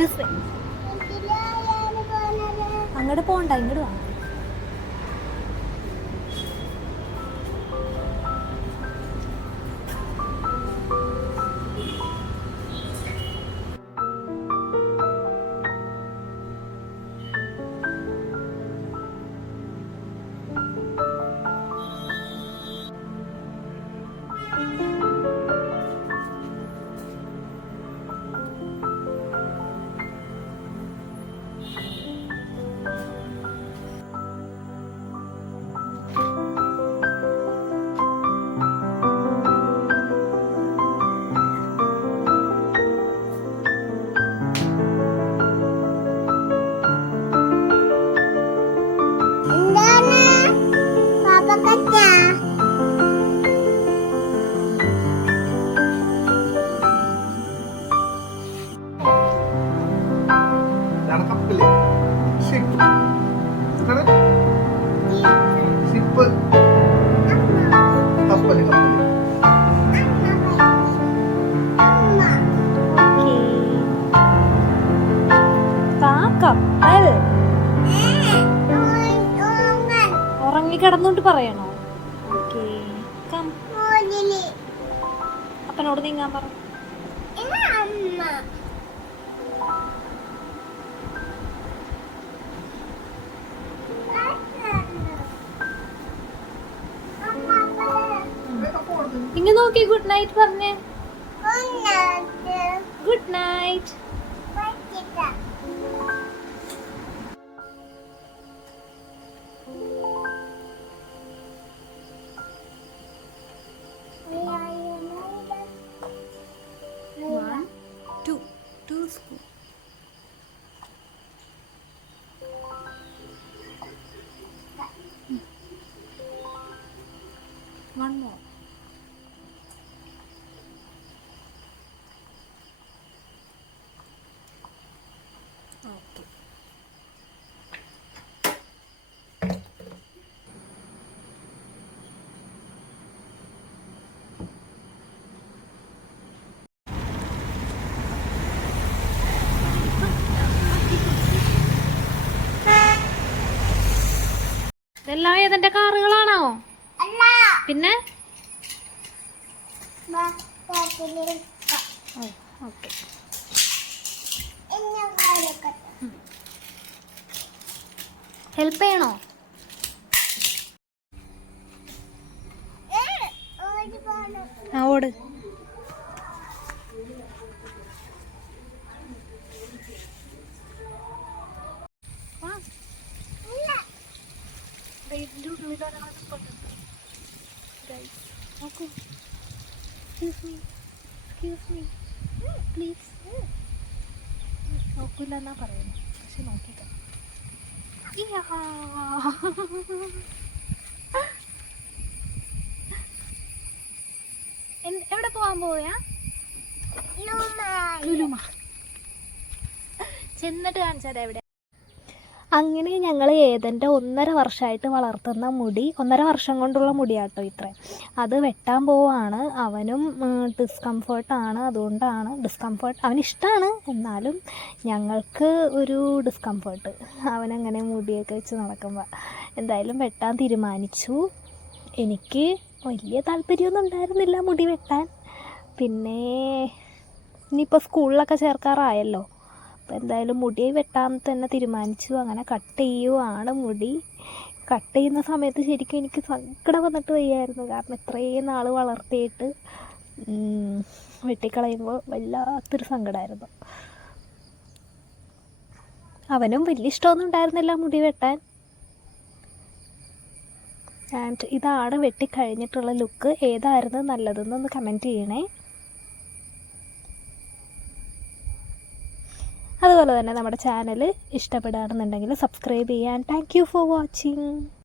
This way. അങ്ങോട്ട് പോണ്ട, ഇങ്ങോട്ട് വാ. കപ്പൽ ഉറങ്ങിക്കിടന്നോണ്ട് പറയണോ? ഓക്കേ, അപ്പനോട് നീങ്ങാൻ പറ. ഇങ്ങ് നോക്കി ഗുഡ് നൈറ്റ് പറഞ്ഞേ. Good night. One, two school. One more. Okay. ഇതെല്ലാം ഏതെന്റെ കാറുകളാണോ? പിന്നെ ഹെൽപ്പ് ചെയ്യണോ? ആ ഓട്. പ്ലീസ് നോക്കില്ല എന്നാ പറയുന്നു, പക്ഷെ നോക്കിട്ടോ. എവിടെ പോവാൻ പോയാ? ലുലുമ. ചെന്നിട്ട് കാണിച്ചാൽ എവിടെ. അങ്ങനെ ഞങ്ങൾ ഏതെൻ്റെ 1.5 വർഷമായിട്ട് വളർത്തുന്ന മുടി, 1.5 വർഷം കൊണ്ടുള്ള മുടിയാട്ടോ ഇത്ര, അത് വെട്ടാൻ പോവാണ്. അവനും ഡിസ്കംഫേർട്ടാണ്. അതുകൊണ്ടാണ് അവനിഷ്ടമാണ്, എന്നാലും ഞങ്ങൾക്ക് ഒരു ഡിസ്കംഫേർട്ട് അവനങ്ങനെ മുടിയൊക്കെ വെച്ച് നടക്കുമ്പോൾ. എന്തായാലും വെട്ടാൻ തീരുമാനിച്ചു. എനിക്ക് വലിയ താല്പര്യമൊന്നും ഉണ്ടായിരുന്നില്ല മുടി വെട്ടാൻ. പിന്നെ ഇനിയിപ്പോൾ സ്കൂളിലൊക്കെ ചേർക്കാറായല്ലോ, അപ്പോൾ എന്തായാലും മുടി വെട്ടാൻ തന്നെ തീരുമാനിച്ചു. അങ്ങനെ കട്ട് ചെയ്യുവാണ് മുടി. കട്ട് ചെയ്യുന്ന സമയത്ത് ശരിക്കും എനിക്ക് സങ്കടം വന്നിട്ട് വയ്യായിരുന്നു. കാരണം ഇത്രയും നാൾ വളർത്തിയിട്ട് വെട്ടിക്കളയുമ്പോൾ വല്ലാത്തൊരു സങ്കടമായിരുന്നു. അവനും വലിയ ഇഷ്ടമൊന്നും ഉണ്ടായിരുന്നില്ല മുടി വെട്ടാൻ. ആൻഡ് ഇതാണ് വെട്ടിക്കഴിഞ്ഞിട്ടുള്ള ലുക്ക്. ഏതായിരുന്നു നല്ലതെന്നൊന്ന് കമൻറ്റ് ചെയ്യണേ. അതുപോലെ തന്നെ നമ്മുടെ ചാനൽ ഇഷ്ടപ്പെടുകയാണെന്നുണ്ടെങ്കിൽ സബ്സ്ക്രൈബ് ചെയ്യാൻ. Thank you for watching.